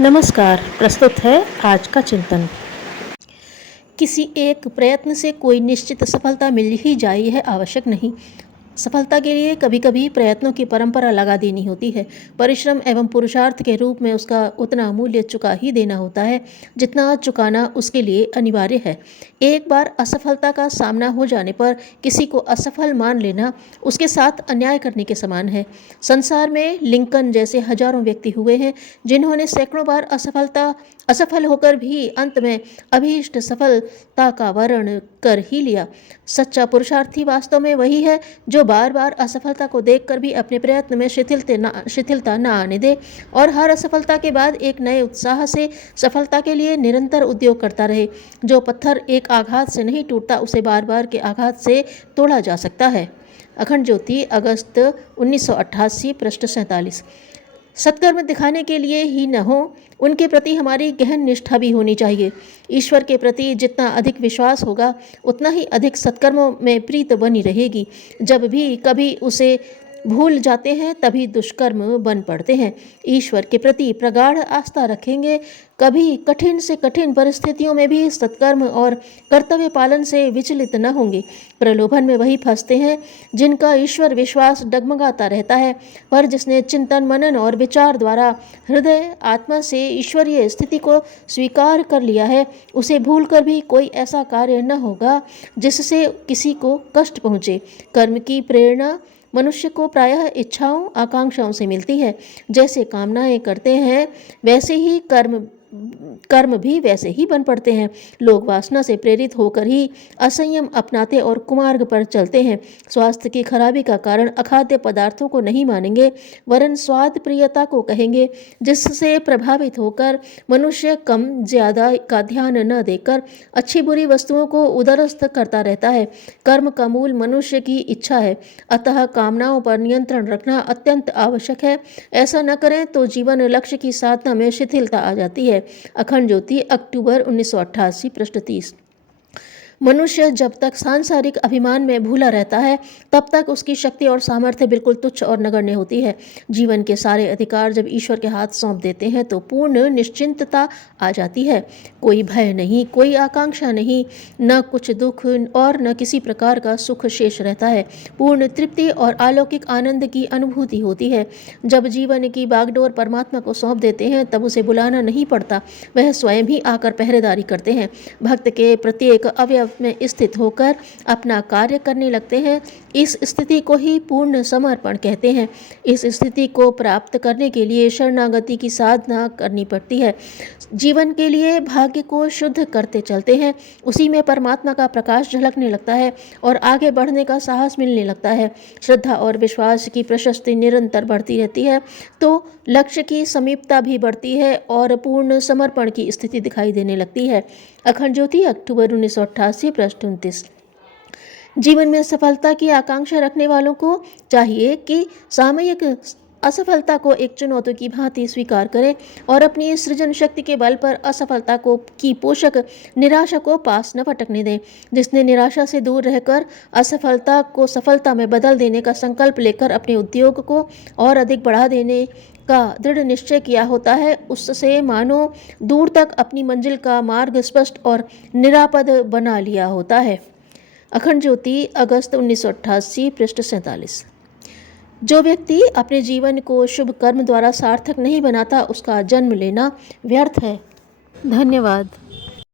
नमस्कार। प्रस्तुत है आज का चिंतन। किसी एक प्रयत्न से कोई निश्चित सफलता मिल ही जाए यह आवश्यक नहीं। सफलता के लिए कभी कभी प्रयत्नों की परंपरा लगा देनी होती है। परिश्रम एवं पुरुषार्थ के रूप में उसका उतना मूल्य चुका ही देना होता है जितना चुकाना उसके लिए अनिवार्य है। एक बार असफलता का सामना हो जाने पर किसी को असफल मान लेना उसके साथ अन्याय करने के समान है। संसार में लिंकन जैसे हजारों व्यक्ति हुए हैं जिन्होंने सैकड़ों बार असफल होकर भी अंत में अभीष्ट सफलता का वर्ण कर ही लिया। सच्चा पुरुषार्थी वास्तव में वही है जो बार बार असफलता को देखकर भी अपने प्रयत्न में शिथिलता न आने दे और हर असफलता के बाद एक नए उत्साह से सफलता के लिए निरंतर उद्योग करता रहे। जो पत्थर एक आघात से नहीं टूटता उसे बार बार के आघात से तोड़ा जा सकता है। अखंड ज्योति, अगस्त 1988, पृष्ठ 47। सत्कर्म दिखाने के लिए ही न हो, उनके प्रति हमारी गहन निष्ठा भी होनी चाहिए। ईश्वर के प्रति जितना अधिक विश्वास होगा उतना ही अधिक सत्कर्मों में प्रीत बनी रहेगी। जब भी कभी उसे भूल जाते हैं तभी दुष्कर्म बन पड़ते हैं। ईश्वर के प्रति प्रगाढ़ आस्था रखेंगे, कभी कठिन से कठिन परिस्थितियों में भी सत्कर्म और कर्तव्य पालन से विचलित न होंगे। प्रलोभन में वही फंसते हैं जिनका ईश्वर विश्वास डगमगाता रहता है, पर जिसने चिंतन मनन और विचार द्वारा हृदय आत्मा से ईश्वरीय स्थिति को स्वीकार कर लिया है, उसे भूलकर भी कोई ऐसा कार्य न होगा जिससे किसी को कष्ट पहुँचे। कर्म की प्रेरणा मनुष्य को प्रायः इच्छाओं आकांक्षाओं से मिलती है। जैसे कामनाएं करते हैं वैसे ही कर्म भी वैसे ही बन पड़ते हैं। लोग वासना से प्रेरित होकर ही असंयम अपनाते और कुमार्ग पर चलते हैं। स्वास्थ्य की खराबी का कारण अखाद्य पदार्थों को नहीं मानेंगे वरन स्वाद प्रियता को कहेंगे, जिससे प्रभावित होकर मनुष्य कम ज्यादा का ध्यान न देकर अच्छी बुरी वस्तुओं को उदरस्थ करता रहता है। कर्म का मूल मनुष्य की इच्छा है, अतः कामनाओं पर नियंत्रण रखना अत्यंत आवश्यक है। ऐसा न करें तो जीवन लक्ष्य की साधना में शिथिलता आ जाती है। अखंड ज्योति, अक्टूबर 1988, पृष्ठ 30। मनुष्य जब तक सांसारिक अभिमान में भूला रहता है तब तक उसकी शक्ति और सामर्थ्य बिल्कुल तुच्छ और नगण्य होती है। जीवन के सारे अधिकार जब ईश्वर के हाथ सौंप देते हैं तो पूर्ण निश्चिंतता आ जाती है। कोई भय नहीं, कोई आकांक्षा नहीं, न कुछ दुख और न किसी प्रकार का सुख शेष रहता है। पूर्ण तृप्ति और अलौकिक आनंद की अनुभूति होती है। जब जीवन की बागडोर परमात्मा को सौंप देते हैं तब उसे बुलाना नहीं पड़ता, वह स्वयं ही आकर पहरेदारी करते हैं। भक्त के प्रत्येक अवयव में स्थित होकर अपना कार्य करने लगते हैं। इस स्थिति को ही पूर्ण समर्पण कहते हैं। इस स्थिति को प्राप्त करने के लिए शरणागति की साधना करनी पड़ती है। जीवन के लिए भाग्य को शुद्ध करते चलते हैं, उसी में परमात्मा का प्रकाश झलकने लगता है और आगे बढ़ने का साहस मिलने लगता है। श्रद्धा और विश्वास की प्रशस्ति निरंतर बढ़ती रहती है तो लक्ष्य की समीपता भी बढ़ती है और पूर्ण समर्पण की स्थिति दिखाई देने लगती है। अखंड ज्योति, अक्टूबर 1988, पृष्ठ 29। जीवन में सफलता की आकांक्षा रखने वालों को चाहिए कि सामयिक असफलता को एक चुनौती की भांति स्वीकार करें और अपनी सृजन शक्ति के बल पर असफलता को की पोषक निराशा को पास न फटकने दें। जिसने निराशा से दूर रहकर असफलता को सफलता में बदल देने का संकल्प लेकर अपने उद्योग को और अधिक बढ़ा देने का दृढ़ निश्चय किया होता है, उससे मानो दूर तक अपनी मंजिल का मार्ग स्पष्ट और निरापद बना लिया होता है। अखंड ज्योति, अगस्त 1988, पृष्ठ 47। जो व्यक्ति अपने जीवन को शुभ कर्म द्वारा सार्थक नहीं बनाता उसका जन्म लेना व्यर्थ है। धन्यवाद।